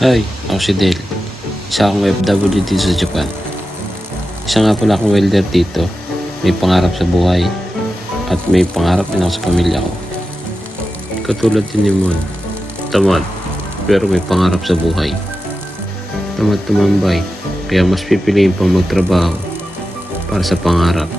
Hi, ako si Del. Isa akong OFW dito sa Japan. Isa nga pala akong welder dito. May pangarap sa buhay at may pangarap din ako sa pamilya ko. Katulad din ni Mon. Tamad, pero may pangarap sa buhay. Tamad tumambay, kaya mas pipiliin pang magtrabaho para sa pangarap.